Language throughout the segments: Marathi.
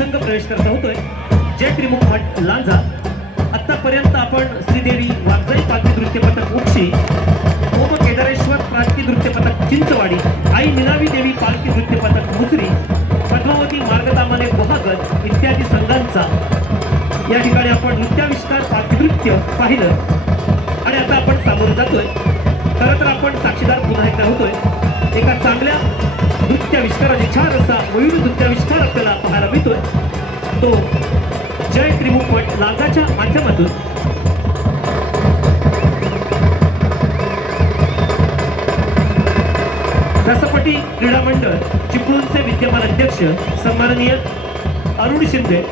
संघ प्रवेश करता होतोय. जय त्रिमुख मठ लांजा आतापर्यंत आपण श्रीदेवी वागजाई पालखी नृत्य पथक उक्षी ओम केदारेश्वर प्रांती नृत्य पथक चिंचवाडी आई निनावी देवी पालखी नृत्य पथक मुसरी पद्मावती मार्गदामाने गुहागत इत्यादी संघांचा. या ठिकाणी आपण नृत्याविष्कार पालखी नृत्य पाहिलं. आणि आता आपण सामोरं जातोय. खरं तर आपण साक्षीदार पुन्हा एकदा होतोय. एका चांगल्या नृत्याविष्काराने छान असा मयूर नृत्याविष्कार आपल्याला पाहायला मिळतोय. तो जय त्रिमुख लाजाच्या माध्यमातून. रसपटी क्रीडा मंडळ चिपळूणचे विद्यमान अध्यक्ष सन्माननीय अरुण शिंदे.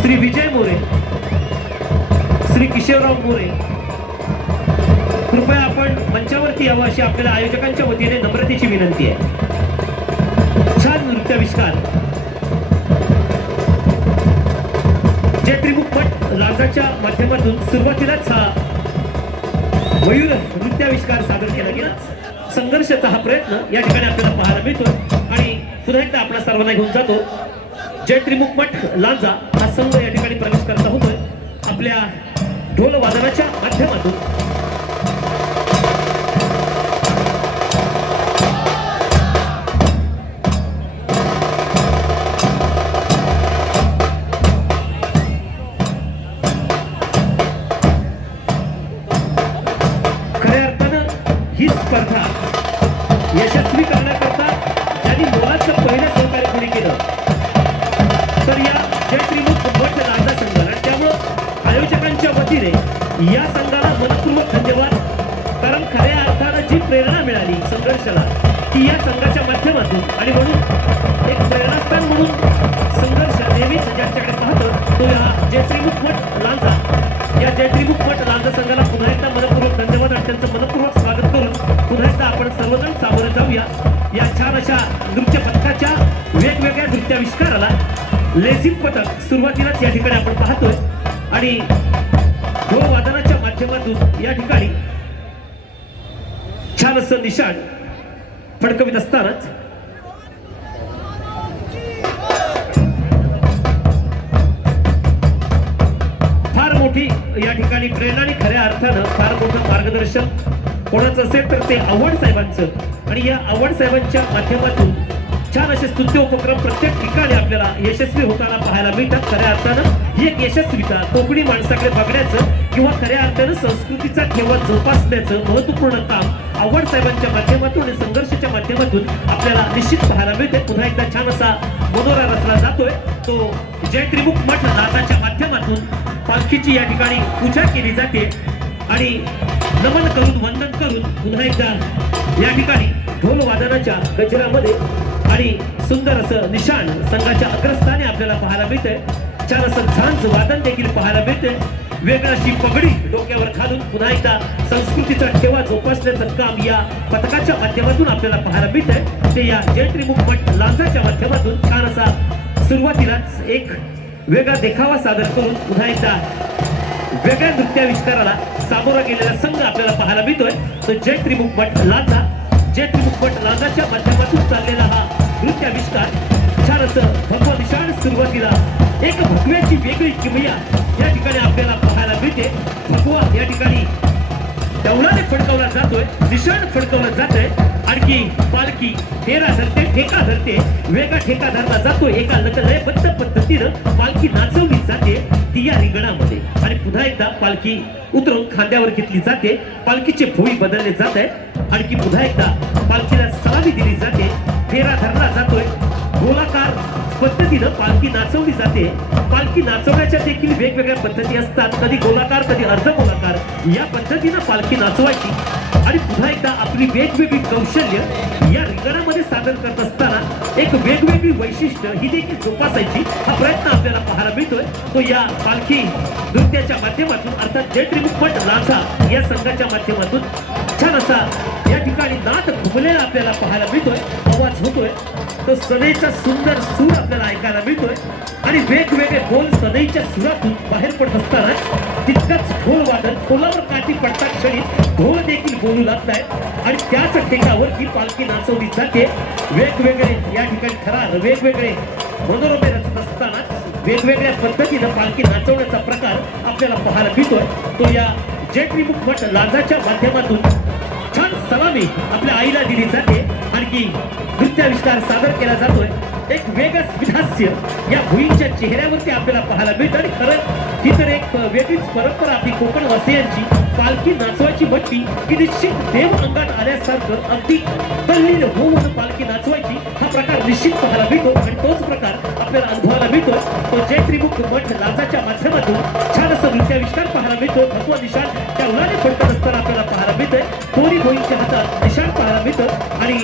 श्री विजय मोरे. श्री किशोरराव मोरे. कृपया आपण मंचावरती यावं अशी आपल्याला आयोजकांच्या वतीने नम्रतेची विनंती आहे. छान नृत्याविष्कार. जय त्रिमुख मठ लाजाच्या माध्यमातून सुरुवातीलाच हा मयूर नृत्याविष्कार सादर केला गेला. संघर्षाचा हा प्रयत्न या ठिकाणी आपल्याला पाहायला मिळतो आणि पुन्हा एकदा आपला सर्वांना घेऊन जातो. जय त्रिमुख मठ लांजा हा संघ या ठिकाणी प्रवेश करता होतोय. आपल्या ढोल वादनाच्या माध्यमातून. ही स्पर्धा यशस्वी करण्याकरता ज्यांनी मोलाचं पहिलं सहकार्य कोणी केलं? तर या जयत्रिमुख त्रिमुख राजा संघाला. संघ आणि त्यामुळं आयोजकांच्या वतीने या संघाला मनपूर्वक धन्यवाद. कारण खऱ्या अर्थानं जी प्रेरणा मिळाली संघर्षाला ती या संघाच्या माध्यमातून. आणि म्हणून एक प्रेरणास्थान म्हणून संघर्ष नेहमीच ज्यांच्याकडे पाहतो तो या जयत्रिमुख मठ लांजा या जयत्रिमुख मठ लांजा संघाला पुन्हा एकदा मनपूर्वक धन्यवाद आणि त्यांचं मनपूर्वक पाहूया या छान अशा नृत्य पथकाच्या वेगवेगळ्या नृत्याविष्काराला लेझिम पथक सुरुवातीलाच या ठिकाणी आपण पाहतोय. आणि ढोल वादनाच्या माध्यमातून या ठिकाणी छान असं निशाण फडकवित असतानाच फार मोठी या ठिकाणी प्रेरणा आणि खऱ्या अर्थानं फार मोठं मार्गदर्शन कोणाचं असेल तर ते आव्हाड साहेबांचं आणि या आव्हाड साहेबांच्या माध्यमातून छान असे स्तुत्य उपक्रम प्रत्येक ठिकाणी आपल्याला यशस्वी होताना पाहायला मिळतात. खऱ्या अर्थानं ही एक यशस्वीता कोकणी माणसाकडे बघण्याचं किंवा खऱ्या अर्थानं संस्कृतीचा ठेवा जोपासण्याचं महत्त्वपूर्ण काम आव्हाड साहेबांच्या माध्यमातून आणि संघर्षाच्या माध्यमातून आपल्याला निश्चित पाहायला मिळते. पुन्हा एकदा छान असा मनोरा रचला जातोय. तो जय त्रिमुख मठ नाचाच्या माध्यमातून पालखीची या ठिकाणी पूजा केली जाते. आणि नमन करून वंदन करून पुन्हा एकदा या ठिकाणी ढोल वादनाच्या गजरामध्ये आणि सुंदर असं निशाण संघाच्या अग्रस्थानी आपल्याला पाहायला मिळतंय. छान असं झांज वादन देखील पाहायला मिळतंय. वेगळाशी पगडी डोक्यावर घालून पुन्हा एकदा संस्कृतीचा ठेवा जोपासण्याचं काम या पथकाच्या माध्यमातून आपल्याला पाहायला मिळतंय. ते या जय त्रिमुख मठ लांजाच्या माध्यमातून छान असा सुरुवातीलाच एक वेगळा देखावा सादर करून पुन्हा एकदा वेगळ्या नृत्याविष्काराला सामोरा गेलेला संघ आपल्याला पाहायला मिळतोय. तो जय त्रिमुख भट लांजा जय त्रिमुख भट लांजाच्या माध्यमातून चाललेला हा नृत्याविष्कार छान असं भगवा निशाण सुरुवातीला एक भगव्याची वेगळी किमया या ठिकाणी आपल्याला पाहायला मिळते. भगवा या ठिकाणी डवलाने फडकवला जातोय निशाण फडकवलं जातंय. आणखी पालखी फेरा धरते ठेका धरते वेगळा ठेका धरला जातो एका लग- लयबद्ध पद्धतीनं पालखी नाचवली जाते ती या रिंगणामध्ये. आणि पुन्हा एकदा पालखी उतरून खांद्यावर घेतली जाते पालखीचे भोई बदलले जात आहे आणखी पुन्हा एकदा पालखीला सलामी दिली जाते फेरा धरला जातोय. गोलाकार पद्धतीनं पालखी नाचवली जाते. पालखी नाचवण्याच्या देखील वेगवेगळ्या पद्धती असतात. कधी गोलाकार कधी अर्ध गोलाकार या पद्धतीनं पालखी नाचवायची. आणि पुन्हा एकदा आपली वेगवेगळी कौशल्य या रिंगणामध्ये सादर करत असताना एक वेगवेगळी वैशिष्ट्य ही देखील जोपासायची हा प्रयत्न आपल्याला पाहायला मिळतोय. तो या पालखी नृत्याच्या माध्यमातून अर्थात जय त्रिमुख या संघाच्या माध्यमातून छान असा या ठिकाणी नाट घुमलेला आपल्याला पाहायला मिळतोय आवाज होतोय. तो सनेचा सुंदर सूर आपल्याला ऐकायला मिळतोय. आणि वेगवेगळे बोल सदैच्या सुरातून बाहेर पडत असतानाच तितकंच ढोल वादन ढोलावर काठी पडता क्षणी ढोल देखील बोलू लागत आहेत आणि त्याच ठेकावर ही पालखी नाचवली जाते. वेगवेगळे या ठिकाणी थरार वेगवेगळे मनोरमे रचत असतानाच वेगवेगळ्या पद्धतीनं पालखी नाचवण्याचा प्रकार आपल्याला पाहायला मिळतोय. तो या जय त्रिमुख मठ लांजाच्या माध्यमातून छान सलामी आपल्या आईला दिली जाते. आणखी नृत्याविष्कार सादर केला जातोय. एक वेगळंच विधास्य या भुईंच्या चेहऱ्यावरती आपल्याला पाहायला मिळतं. आणि खरं ही तर एक वेगळीच परंपरा आपली कोकणवासियांची पालखी नाचवायची म्हटली की निश्चित देव अंगात आल्यासारखं अगदी तल्लीन होऊन पालखी नाचवायची हा प्रकार निश्चित पाहायला मिळतो. आणि तोच प्रकार आपल्याला अनुभवायला मिळतो. तो जय त्रिमुख मठ लाजाच्या माध्यमातून छान असं नृत्याविष्कार पाहायला मिळतो. भगवा निशाण त्या उलाने फडकत असताना आपल्याला पाहायला मिळतंय. दोन्ही भोईंच्या हातात निशाण पाहायला मिळतं. आणि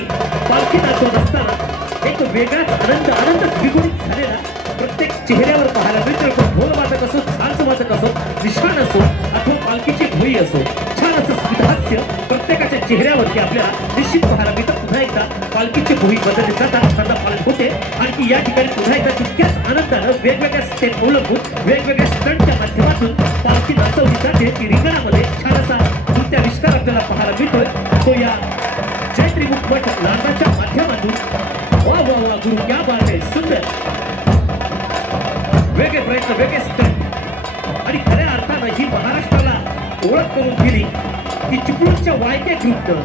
पालखी नाचवत असताना एक वेगळाच आनंद आनंद द्विगुणित झालेला. प्रत्येक चेहऱ्यावर पाहायला मिळतो पण ढोल वादक असो छानच वादक असो निशाण असो अथवा पालखीची भुई असो छान असं स्मितहास्य प्रत्येकाच्या चेहऱ्यावरती आपल्याला निश्चित पाहायला मिळतं. पुन्हा एकदा पालखीची भुई बदलली जातात स्पर्धा पालन होते. आणि या ठिकाणी पुन्हा एकदा तितक्याच आनंदानं वेगवेगळ्या स्टेप अवलंबून वेगवेगळ्या स्टंटच्या माध्यमातून पालखी नाचवली जाते. ती रिंगणामध्ये छान असा नृत्याविष्कार आपल्याला पाहायला मिळतोय. तो या जय त्रिमुख मठ नाचाच्या माध्यमातून वा गुरु क्या बात आहे सुंदर वेगळे प्रयत्न वेगळे स्टंट आणि खऱ्या अर्थानं ही महाराष्ट्राला ओळख करून दिली की चिपळूणच्या वायके ग्रुपनं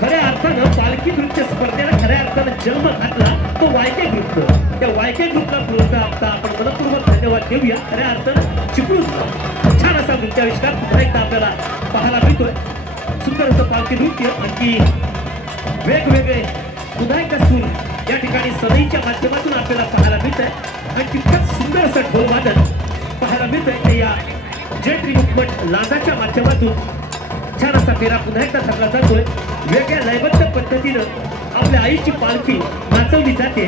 खऱ्या अर्थानं पालखी नृत्य स्पर्धेला खऱ्या अर्थानं जन्म घातला तो वायके ग्रुपनं त्या वायके ग्रुपला पुरवता आता आपण मनपूर्वक धन्यवाद देऊया. खऱ्या अर्थानं चिपळूण छान असा नृत्याविष्कार पुन्हा एकदा आपल्याला पाहायला मिळतोय. सुंदर असं पालखी नृत्य आणखी वेगवेगळे पुन्हा एकदा सूर. या ठिकाणी सदैच्या माध्यमातून आपल्याला पाहायला मिळत आहे आणि तितकंच सुंदर असं ढोलवादन पाहायला मिळत आहे ते या जेट त्रिमुख लाजाच्या माध्यमातून छान असा फेरा पुन्हा एकदा थकला जातोय. वेगळ्या लयबद्ध पद्धतीनं आपल्या आईची पालखी नाचवली जाते.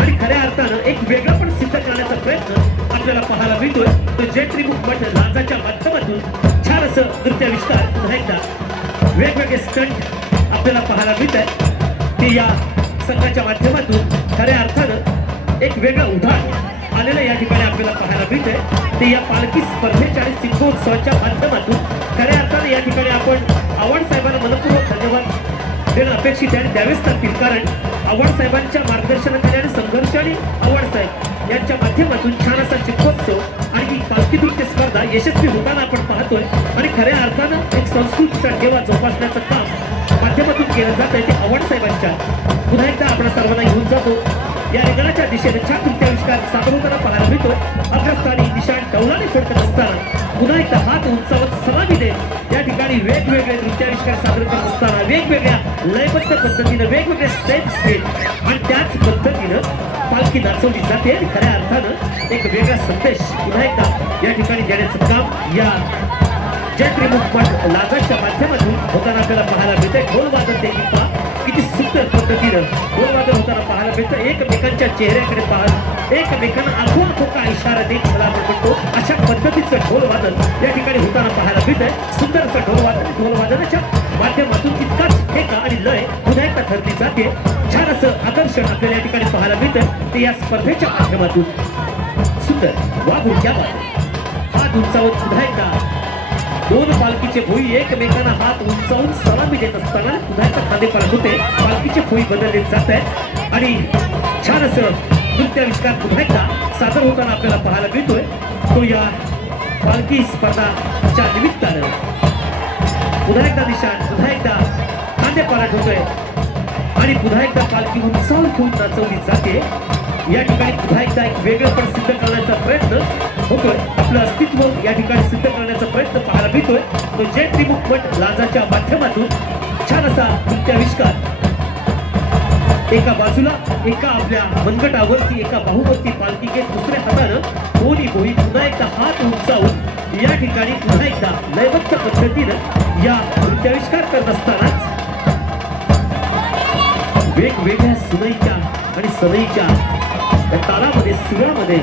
आणि खऱ्या अर्थानं एक वेगळं पण सिद्ध करण्याचा प्रयत्न आपल्याला पाहायला मिळतोय. तो जेट त्रिमुख लाजाच्या माध्यमातून छान असं नृत्याविष्कार पुन्हा एकदा वेगवेगळे स्टंट आपल्याला पाहायला मिळत आहे ते या संघाच्या माध्यमातून खऱ्या अर्थानं एक वेगळं उदाहरण आलेलं या ठिकाणी आपल्याला पाहायला मिळतंय. ते या पालखी स्पर्धेच्या आणि सिद्धोत्सवाच्या माध्यमातून खऱ्या अर्थानं या ठिकाणी आपण आव्हाड साहेबांना मनपूर्वक धन्यवाद देणं अपेक्षित आहे आणि द्यावेच लागतील कारण आव्हाड साहेबांच्या मार्गदर्शनाखाली आणि संघर्ष आणि आव्हाड साहेब यांच्या माध्यमातून छान असा चित्तोत्सव आणि ही पालखी नृत्य स्पर्धा यशस्वी होताना आपण पाहतोय. आणि खऱ्या अर्थानं एक संस्कृतीचा ठेवा जोपासण्याचं काम माध्यमातून केलं जात आहे ते आव्हाड साहेबांच्या. पुन्हा एकदा आपण सर्वांना घेऊन जातो. या रंगणाच्या दिशेने छान कृत्याविष्कार सादर होताना पाहायला मिळतो. अग्रस्थानी निशाण डौलाने फडकत असताना पुन्हा एकदा हात उंचावत सलामी देत या ठिकाणी वेगवेगळे नृत्याविष्कार सादर करत असताना वेगवेगळ्या लयबद्ध पद्धतीनं वेगवेगळे स्टेप्स घेत आणि त्याच पद्धतीनं पालखी नाचवली जाते आणि खऱ्या अर्थानं एक वेगळा संदेश पुन्हा एकदा या ठिकाणी देण्याचं काम या जय त्रिमुख मठ लागाच्या माध्यमातून होताना आपल्याला पाहायला चेहऱ्याकडे पाहत एकमेकांना आखून खोका इशारा देत मला आपण म्हणतो अशा पद्धतीचं ढोल वादन या ठिकाणी होताना पाहायला मिळतंय. सुंदर असं ढोल वादन ढोल वादनाच्या माध्यमातून तितकाच ठेका आणि लय पुन्हा एकदा ठरली जाते. छान असं आकर्षण आपल्याला या ठिकाणी पाहायला मिळतं ते या स्पर्धेच्या माध्यमातून. सुंदर वागून घ्या हात उंचावत पुन्हा एकदा दोन पालखीचे भुई एकमेकांना हात उंचावून सलामी देत असताना पुन्हा एकदा खांदे होते. पालखीचे भुई बदलले जात आहे आणि छान असं नृत्याविष्कार पुन्हा एकदा सादर होताना आपल्याला पाहायला मिळतोय. तो या पालखी स्पर्धाच्या निमित्तानं. पुन्हा एकदा निशाण पुन्हा एकदा कांदे पराठ होतोय. आणि पुन्हा एकदा पालखी उत्साह घेऊन नाचवली जाते. या ठिकाणी पुन्हा एकदा एक वेगळं पण सिद्ध करण्याचा प्रयत्न होतोय. आपलं अस्तित्व या ठिकाणी सिद्ध करण्याचा प्रयत्न पाहायला मिळतोय. तो जय त्रिमुख मठ लाजाच्या माध्यमातून छान असा नृत्याविष्कार एका बाजूला एका आपल्या मनगटावरती एका बाहुवरती पालखी घेत दुसऱ्या हातानं दोन्ही भोई पुन्हा एकदा हात उंचावून या ठिकाणी पुन्हा एकदा लयबद्ध पद्धतीनं या नृत्याविष्कार करत असतानाच वेगवेगळ्या सुनईच्या आणि सनईच्या तालामध्ये सुरामध्ये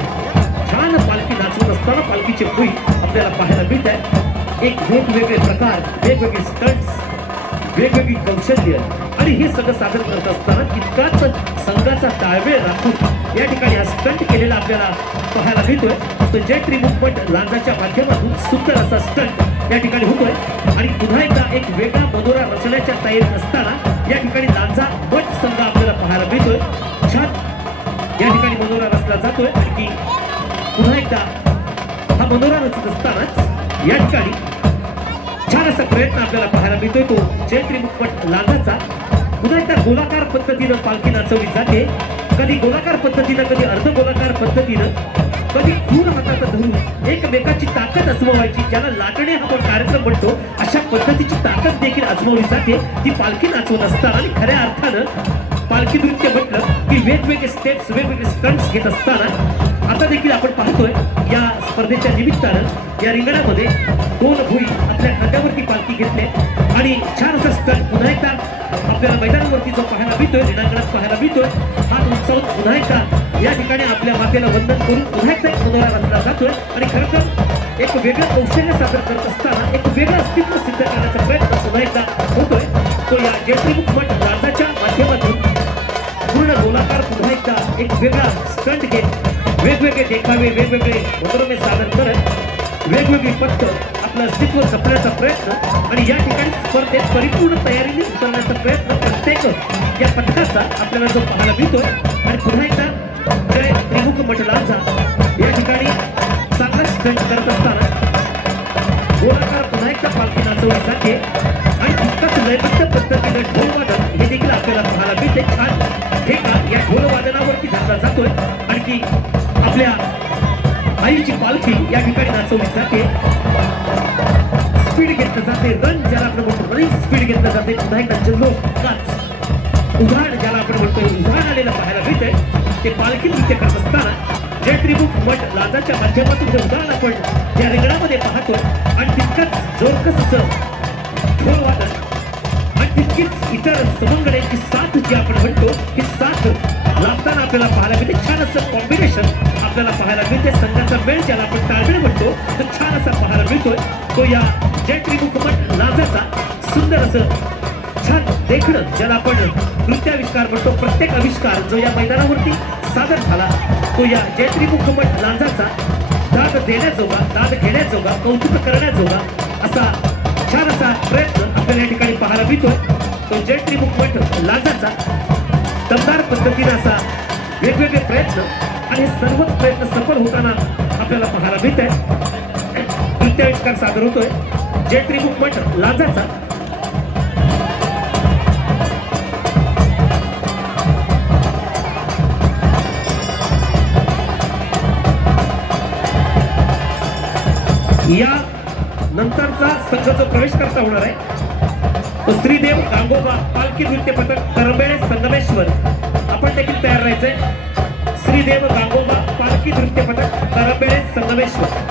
छान पालखी नाचवत असताना पालखीचे होई आपल्याला पाहायला मिळत आहे एक वेगवेगळे प्रकार वेगवेगळे स्टंट्स वेगवेगळी कौशल्य. आणि हे सगळं सादर करत असताना तितकाच संघाचा ताळमेळ राखून या ठिकाणी हा स्टंट केलेला आपल्याला पाहायला मिळतोय. तर जय त्रिमुखपट लांजाच्या माध्यमातून सुंदर असा स्टंट या ठिकाणी होतोय. आणि पुन्हा एकदा एक वेगळा मनोरा रचण्याच्या तयारीत असताना या ठिकाणी लांजा बट संघ आपल्याला पाहायला मिळतोय. छान या ठिकाणी मनोरा रचला जातोय. आणखी पुन्हा एकदा हा मनोरा रचत असतानाच या ठिकाणी छान असा प्रयत्न आपल्याला पाहायला मिळतोय. तो जयत्रिमुखपट लाजाचा पुन्हा एकदा गोलाकार पद्धतीनं पालखी नाचवली जाते. कधी गोलाकार पद्धतीनं कधी अर्ध गोलाकार पद्धतीनं कधी खून हातात धरून एकमेकाची ताकद अजमवायची ज्याला लाटणे हा पण कार्यक्रम म्हणतो अशा पद्धतीची ताकद देखील अजमावली जाते. ती पालखी नाचवत असतात आणि खऱ्या अर्थानं पालखी नृत्य म्हटलं की वेगवेगळे स्टेप्स वेगवेगळे स्टंट्स घेत असताना आता देखील आपण पाहतोय या स्पर्धेच्या निमित्तानं या रिंगणामध्ये दोन भुई आपल्या खांद्यावरती पालखी घेतले. आणि छान असं स्टंट पुन्हा एकदा आपल्याला मैदानावरती जो पाहायला मिळतोय रिणांगणात पाहायला मिळतोय हा उत्सव पुन्हा एकदा या ठिकाणी आपल्या मातेला वंदन करून पुन्हा एकदा एक मनोरा रचला जातोय. आणि खरं तर एक वेगळं कौशल्य सादर करत असताना एक वेगळं अस्तित्व सिद्ध करण्याचा प्रयत्न पुन्हा एकदा होतोय. तो या जयश्रीमुख मठ राजाच्या माध्यमातून पूर्ण गोलाकार पुन्हा एकदा एक वेगळा स्टंट घेत वेगवेगळे देखावे वेगवेगळे उपक्रमे सादर करत वेगवेगळी पत्त आपलं अस्तित्व जपण्याचा प्रयत्न आणि या ठिकाणी स्पर्धेत परिपूर्ण तयारीने उतरण्याचा प्रयत्न प्रत्येक या पथकाचा आपल्याला जो पाहायला मिळतोय. आणि पुन्हा एकदा जय त्रिमुख मंडळाचा या ठिकाणी चांगला शिक्षण करत असताना गोलाकार पुन्हा एकदा पालखी नाचवली जाते आणि तितकंच लयबद्ध पद्धतीने ढोलवादन हे देखील आपल्याला पाहायला मिळते. छान हे का या ढोलवादनावरती घातला जातोय. आणखी आपल्या आईची पालखी या ठिकाणी नाचवली जाते स्पीड घेतलं जाते. रन ज्याला आपण म्हणतो रनिंग स्पीड घेतलं जाते. पुन्हा एकदा जल्लो काच. उदाहरण ज्याला आपण म्हणतोय उदाहरण आलेलं पाहायला मिळतंय. ते पालखी नृत्य करत असताना जय त्रिमुख मठ लाजाच्या माध्यमातून जे उदाहरण आपण या रिंगणामध्ये पाहतो आणि तितकंच जोरकस असं ढोल वादन आणि तितकीच इतर समंगड्यांची साथ जी आपण म्हणतो ही साथ लागताना आपल्याला पाहायला मिळते छान असं कॉम्बिनेशन आपल्याला पाहायला मिळते संघाचा मेळ ज्याला आपण ताळमेळ म्हणतो तर छान असा पाहायला मिळतोय. तो या जय त्रिमुख नाजाचा सुंदर असं छान देखणं ज्याला आपण नृत्याविष्कार म्हणतो प्रत्येक आविष्कार जो या मैदानावरती सादर झाला तो या जयत्री मुखमठ लांजाचा दाद देण्याजोगा दाद घेण्याजोगा कौतुक करण्याजोगा असा छान असा प्रयत्न आपल्याला या ठिकाणी पाहायला मिळतोय. तो जयत्री मुखमठ लांजाचा दमदार पद्धतीने असा वेगवेगळे प्रयत्न आणि सर्वच प्रयत्न सफल होताना आपल्याला पाहायला मिळत आहे नृत्याविष्कार सादर होतोय. जयत्री मठ लांजाचा. या नंतरचा संघ जो प्रवेश करता होणार आहे. तो श्रीदेव नक्की नृत्य पथक करंबेळे संगमेश्वर. आपण देखील तयार राहायचंय. श्रीदेव गांगोबा पालखी नृत्य पथक करंबेळे संगमेश्वर.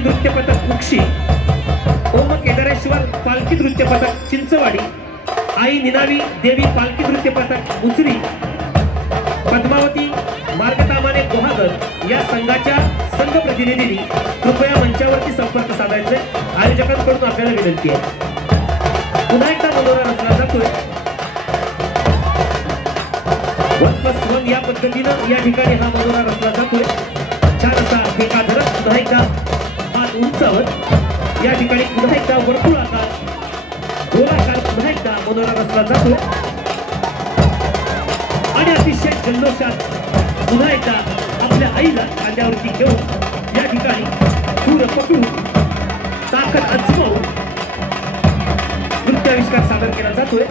पालखी नृत्य पथक उक्षी ओम केदारेश्वर पालखी नृत्य पथक चिंचवाडी. आई निनावी देवी पालखी नृत्य पथक उचरी. पद्मावती मार्गतामाने गुहागर या संघाच्या संघ प्रतिनिधींनी कृपया मंचावरती संपर्क साधायचे. आयोजकांकडून आपल्याला विनंती आहे. पुन्हा एकदा मनोरा रचला जातोय. या पद्धतीनं या ठिकाणी हा मनोरा रचला जातोय. हात या ठिकाणी पुन्हा एकदा वर्तुळाकार गोलाकार पुन्हा एकदा मनोरा रचला जातोय आणि अतिशय जल्लोषात पुन्हा एकदा आपल्या आईला कांद्यावरती घेऊन या ठिकाणी सूर पकडून ताकद अजमावून नृत्याविष्कार सादर केला जातोय.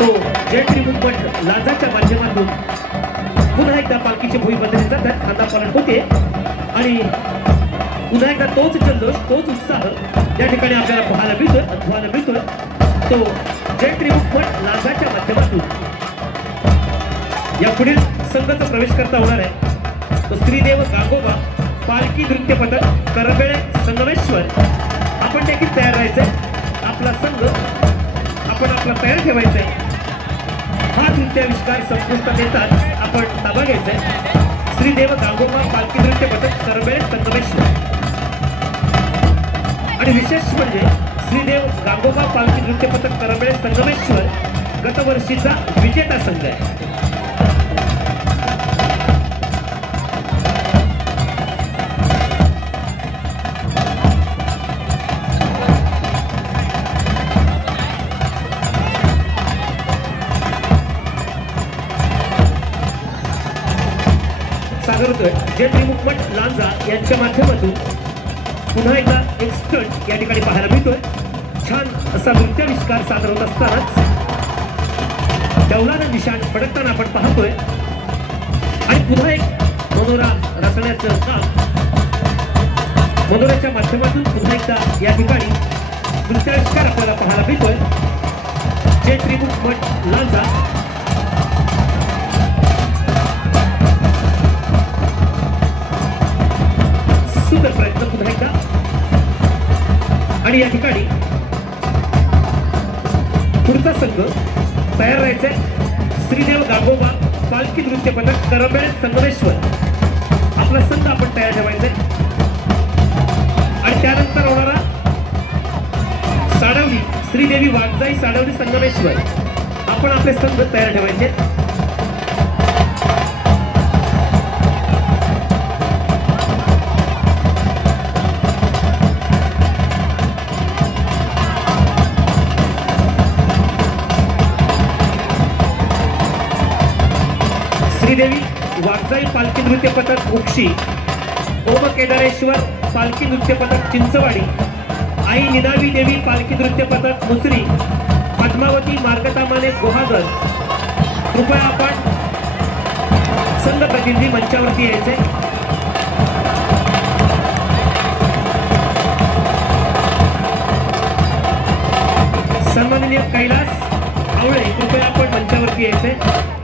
तो जयश्री मुखमठ लाजाच्या माध्यमातून पुन्हा एकदा पालखीचे भूई बदलले जातात. खांदा पालन होते. आणि पुन्हा एकदा तोच जल्लोष तोच उत्साह या ठिकाणी आपल्याला पाहायला मिळतोय अनुभवायला मिळतोय. तो जयश्री मुखमठ लाजाच्या माध्यमातून. या पुढील संघाचा प्रवेश करता होणार आहे. तो श्रीदेव गांगोबा पालखी नृत्य पथक करबेळे संगमेश्वर. आपण देखील तयार राहायचंय. आपला संघ आपण आपला तयार ठेवायचा आहे हा नृत्याविष्कार संपुष्टात येताच आपण ताबा घ्यायचा आहे श्रीदेव गांगोबा पालखी नृत्य पथक करबेळे संगमेश्वर. आणि विशेष म्हणजे श्रीदेव गांगोबा पालखी नृत्य पथक संगमेश्वर गतवर्षीचा विजेता संघ आहे. सादर होतोय जे त्रिमुखमठ लांजा यांच्या माध्यमातून पुन्हा एकदा एक स्टंट या ठिकाणी पाहायला मिळतोय. छान असा नृत्याविष्कार सादर होत असतानाच डौलानं निशाण फडकताना आपण पाहतोय. आणि पुन्हा एक मनोरा रचण्याचं काम. मनोऱ्याच्या माध्यमातून पुन्हा एकदा या ठिकाणी नृत्याविष्कार आपल्याला पाहायला मिळतोय. जे त्रिमुख मठ लांजा. आणि या ठिकाणी पुढचा संघ तयार राहायचंय. श्रीदेव गागोबा पालखी नृत्य पथक करंबेळ संगमेश्वर. आपला संघ आपण तयार ठेवायचा आणि त्यानंतर होणारा साडवली श्रीदेवी वागजाई साडवली संगमेश्वर. आपण आपले संघ तयार ठेवायचे. श्रीदेवी वागजाई पालखी नृत्य पथक उक्षी ओम केदारेश्वर पालखी नृत्य पथक चिंचवाडी आई निदावी देवी पालखी नृत्य पथक मुसरी पद्मावती मार्गतामाने गुहागर. कृपया आपण संघ प्रतिनिधी मंचावरती यायचे. सन्माननीय कैलास आवळे कृपया आपण मंचावरती यायचे.